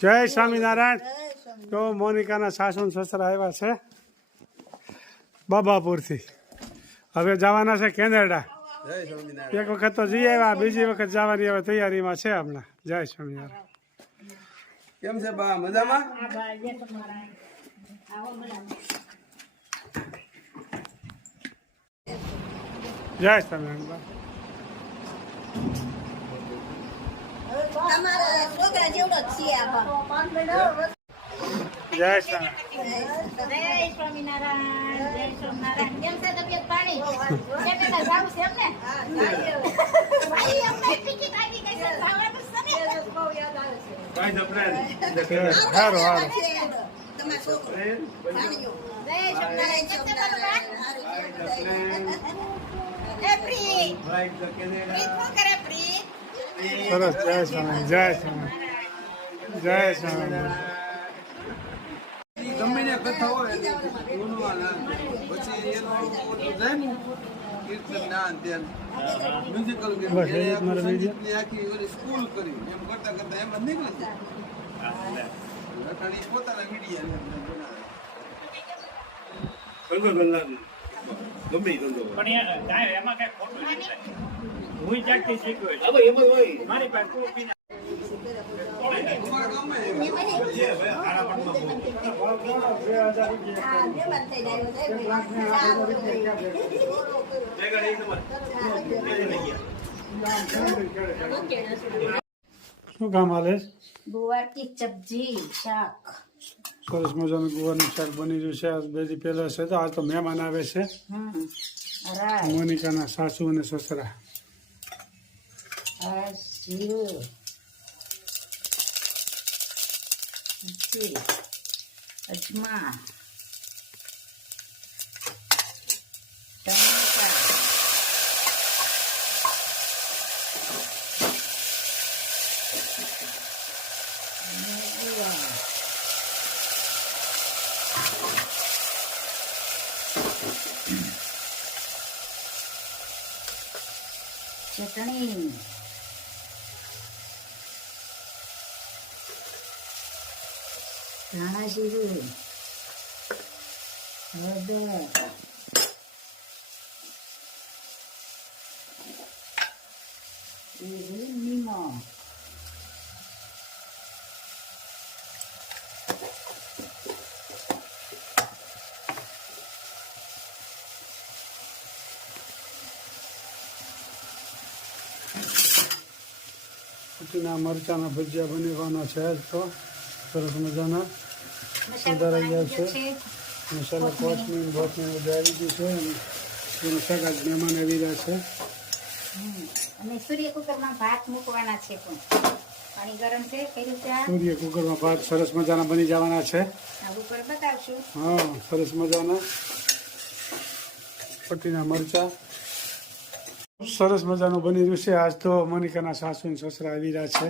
જય સ્વામિનારાયણ. તો મોનિકાના સાસુ સસરા આવ્યા છે બાબાપુરથી. હવે જવાના છે કેનેડા. એક વખત તો જઈ આવ્યા બીજી વખત જવાની હવે તૈયારીમાં છે હમણાં. જય સ્વામિનારાયણ. કેમ છે બા? મજામાં? જય સ્વામિનારાયણ તમારા છોકરા જેવડો જ છીએ આપણે જય જય સરસ જય સ્વામી જય સ્વામી જય સ્વામી ગમે ને કથા હોય એટલે બોલવા પછી એનો જાય ને કીર્તન ના ધ્યાન. મ્યુઝિકલ. સંગીતની આખી સ્કૂલ કરી. એમ કરતા કરતા એમ જ નીકળી ઈ પોતાના વીડિયો ગમે ધંધો પણ એમાં કઈ ખોટું નથી હું ત્યાંથી શીખ્યો હવે એમ જ હોય મારી પાસે તમારે. શું કામ હાલે? ગુવાર કી સબ્જી શાક સરસ મજાનું ગુવારનું શાક બની રહ્યું છે. આજ બે દી પહેલા છે. તો આજ તો મહેમાન આવે છે. મોનિકાના સાસુ અને સસરા. અજમા ટમેટા અને ગુવાર. ચટણી. ધાણા જીરું. હળદર. જીરું પછીના મરચાના ભજીયા બનાવવાના છે જ તો. સરસ મજાના. સુધારા ગયા છે. મસાલા કોથમીર. બોથમીર બધું આવી ગયું છે અને એનું શાક આજ મહેમાન આવી રહ્યા છે. અને સૂર્ય કુકરમાં ભાત મૂકવાના છે પણ. પાણી ગરમ છે કર્યું છે આ? સૂર્ય કુકરમાં ભાત સરસ મજાના બની જવાના છે. ઉપર બતાવશું. હા સરસ મજાના. પટ્ટીના મરચા. સરસ મજાનું બની રહ્યું છે. આજ તો મનિકાના સાસુ ને સસરા આવી રહ્યા છે.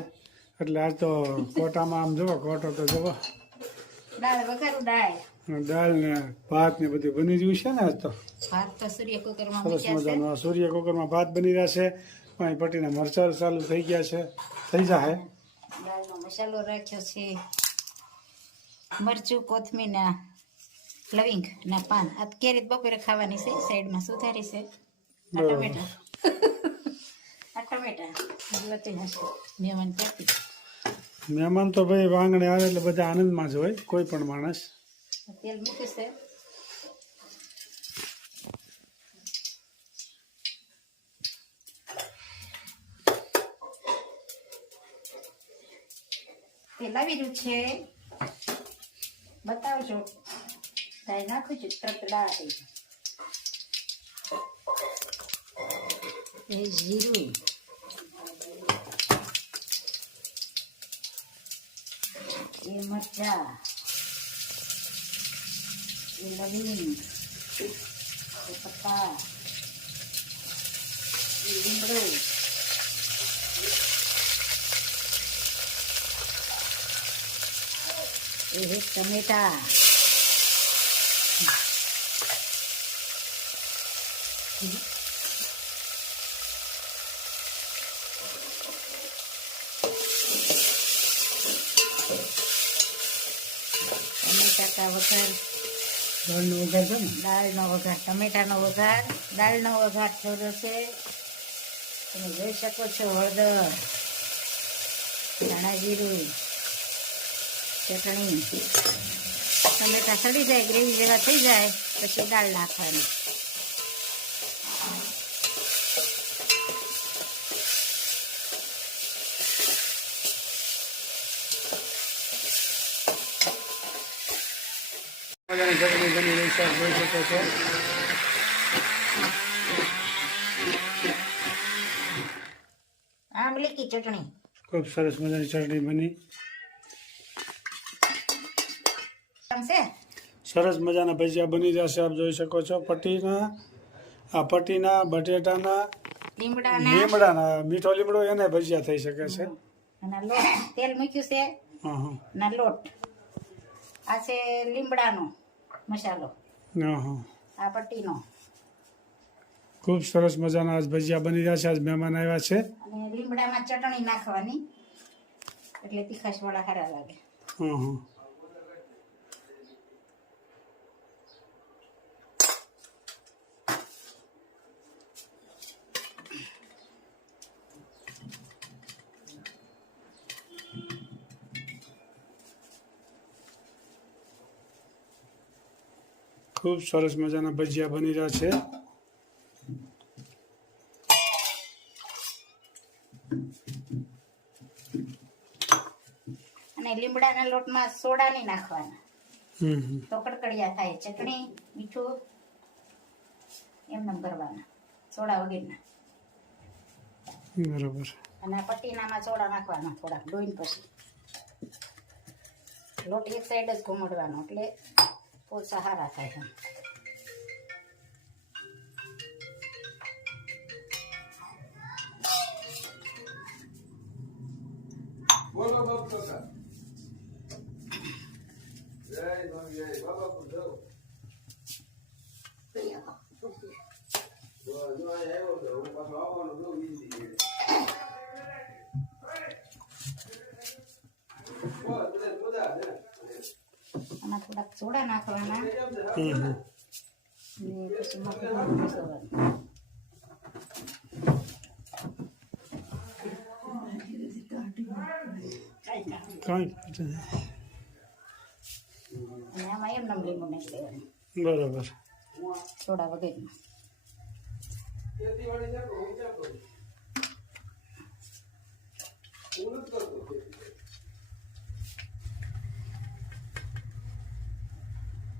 એટલે આજ તો કોટામાં આમ જુઓ કોટો તો જવો. દાળ ને ભાત ને બધું બની રહ્યું છે ને આજ તો? સરસ મજાનું. સૂર્ય કુકરમાં ભાત બની રહ્યા છે. અહીં પટીના મરચાં ચાલુ થઈ ગયા છે. થઈ જાય મસાલો રાખ્યો છે. મરચું કોથમીરના લવિંગ ના પાન. આ કેરી બપોરે ખાવાની છે. સાઈડમાં સુધારી છે. ટમેટા. મહેમાન તો ભાઈ વાંગણે આવે એટલે બધા આનંદમાં જ હોય કોઈ પણ માણસ. તેલ મૂક્યું છે તેલ આવી રહ્યું છે. બતાવજો. નાખું છું તરતડા એ જીરું એ મરચા એ લવિંગ એ પત્તા એ લીમડો એ હે ટમેટા બટાકા વઘાર. દાળનો વઘાર છે ને? દાળનો વઘાર ટમેટાનો વઘાર. દાળનો વઘાર થયો છે. તમે જોઈ શકો છો હળદર ધાણા જીરું ચટણી. ટમેટા સડી જાય ગ્રેવી જેવા થઈ જાય પછી દાળ નાખવાની. મજાની ચટણી બની રહી છે જોઈ શકો છો. આંબલી કી ચટણી. ખૂબ સરસ મજાની ચટણી બની. સરસ મજાના ભજીયા બની જશે આપ જોઈ શકો છો. પટ્ટીના આ પટ્ટીના બટેટાના લીમડાના. લીમડાના મીઠો લીમડો એને ભજીયા થઈ શકે છે. અને લોટ તેલ મૂક્યું છે. હા હા. ના લોટ. આ છે લીમડાનો. મસાલો. હા હા આ પટ્ટીનો. ખૂબ સરસ મજાના આજ ભજીયા બની રહ્યા છે. આજ મહેમાન આવ્યા છે. અને લીમડામાં ચટણી નાખવાની. એટલે તીખાશ વાળા સારા લાગે. હા હા ખૂબ સરસ મજાના ભજીયા બની રહ્યા છે. અને લીમડાના લોટમાં સોડા નહીં નાખવાના. તો કડકડિયા થાય. ચટણી મીઠું એમને કરવાના. સોડા વગેરેના. બરોબર. અને પટીનામાં સોડા નાખવાના થોડાક. ડોઈન પછી. લોટ એક સાઈડ જ ઘૂમડવાનો. એટલે પોચા સારા થાય. બોલો બાપ કાકા જય સ્વામી જય. બાબા પર જાઓ જો જો આવ્યો તો હું પાછો આવવાનો જો વીસી ગયો. બોલ, બધા મજા છે આમાં થોડાક સોડા નાખવાના. ને પછી મસાલો મિસળવાનો. અને આમાં એમ નમ લીંબુ નાખી દેવાનું. બરોબર. સોડા વગેરે. ખેતીવાડી છે પણ હું ક્યાં કરું? હું નથી કરતો ખેતી. વાડી રહેવાનું છે. હરિયાળો. તમારે તમારે આવવાનું છે હમણાં અહીં? બરોબર. હમણાં ગોવિંદ કાકા ગોવિંદ કાકાની કાંઈ નહીં બિચારાને, એક જ આવી ગયો.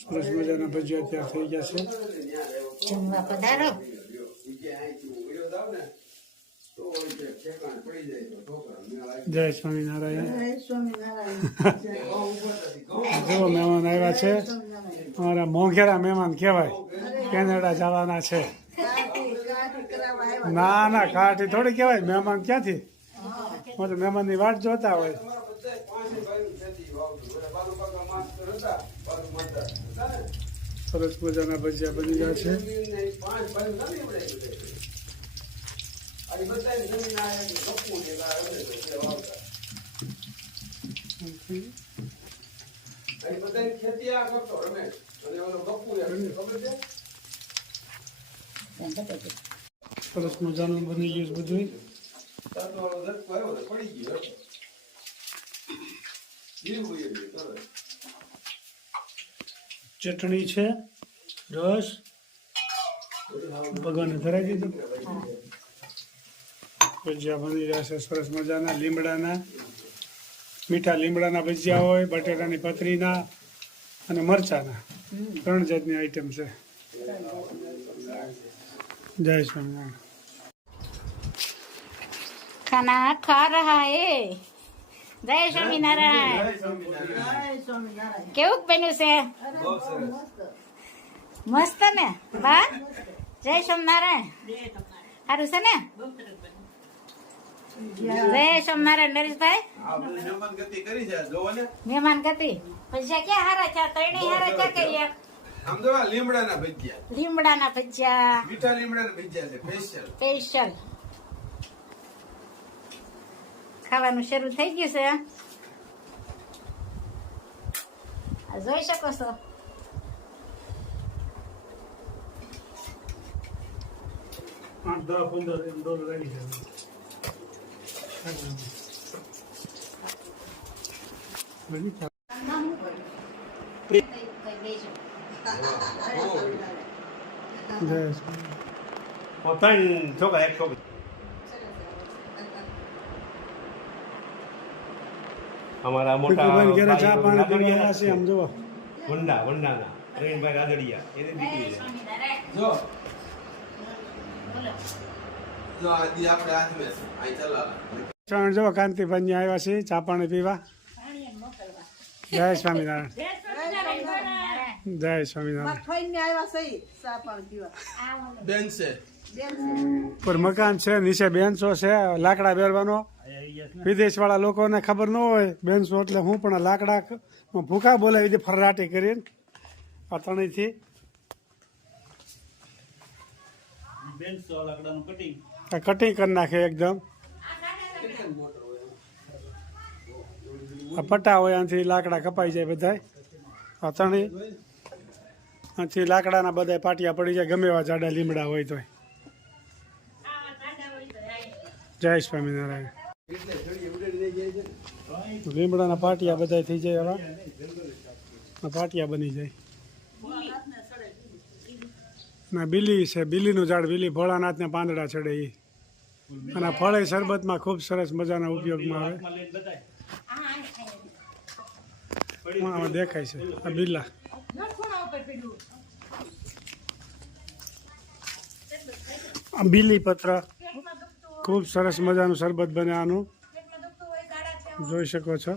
સરસ મજાના ભજીયા તૈયાર થઈ ગયા છે જમવા પધારો. જય સ્વામિનારાયણ. જુઓ મહેમાન આવ્યા છે. અમારા મોંઘેરા મહેમાન કહેવાય. કેનેડા જવાના છે. ના ના કાઠી થોડી કહેવાય. મહેમાન ક્યાંથી? હું તો મહેમાનની વાટ જોતા હોય. સરસ મજાના ભજીયા બની ગયા છે ખેતી આ કરતો રમેશ અને ઓલો બપ્પુ ખબર છે સરસ મજાનું બની ગયું બધું પડી ગયો. ચટણી છે રસ ભગવાનને ધરાવી દીધું ભજીયા બની રહ્યા છે સરસ મજાના લીમડાના મીઠા લીમડાના ભજીયા હોય બટેટાની પતરીના અને મરચાના. ત્રણ જાતની આઈટમ છે. જય સ્વામિનારાયણ. ખાના ખા રહા હે? જય સ્વામિનારાયણ. કેવું બન્યું છે? મસ્ત ને? બા? જય સ્વામિનારાયણ. સારું છે ને? જય સોમનારાયણ નરેશભાઈ. મહેમાન ગતિ ભજીયા ક્યાં હારા છે ત્રણેય હારા છે કે એક લીમડાના ભજીયા. લીમડાના ભજીયા. મીઠા લીમડાના ભજીયા છે સ્પેશિયલ સ્પેશિયલ ખાવાનું શરૂ થઈ ગયું છે. જોઈ શકો છો. આઠ દસ પંદર ડોલર આવી ત્રણ છોકરા એક છોકરી અમારા મોટા ચા પાણી ભાઈ છે આમ જુઓ વંડા વંડાના પ્રવીણભાઈ રાદડિયા. એ દીકરી છે. જો. જો આ દી આપણે ત્રણ જુઓ કાંતિભાઈ આવ્યા છે ચા પાણી પીવા. જય સ્વામિનારાયણ. જય સ્વામિનારાયણ. બેન છે. બેન ઉપર મકાન છે નીચે બેન્ચો છે લાકડા બેરવાનો. વિદેશ વાળા લોકોને ખબર ન હોય બેન્ચો એટલે હું પણ લાકડા ભૂખા બોલાવી દે ફરરાટી કરીને આ કટિંગ કરી નાખે એકદમ. આ પટ્ટા હોય આથી લાકડા કપાઈ જાય બધાય. પાતણી આથી લાકડાના બધા પાટિયા પડી જાય, ગમે એવા જાડા લીમડા હોય તોય. જય સ્વામિનારાયણ. લીમડાના પાટિયા બધા થઈ જાય હવે. પાટિયા બની જાય. ના, બિલી છે, બિલીનું ઝાડ, બિલી ભોળાનાથને પાંદડા ચડે એ અને ફળ એ શરબતમાં ખૂબ સરસ મજાના ઉપયોગમાં આવે. આમાં દેખાય છે. આ બિલ્લા બીલી પત્ર. ખૂબ સરસ મજાનું શરબત બને આનું. જોઈ શકો છો.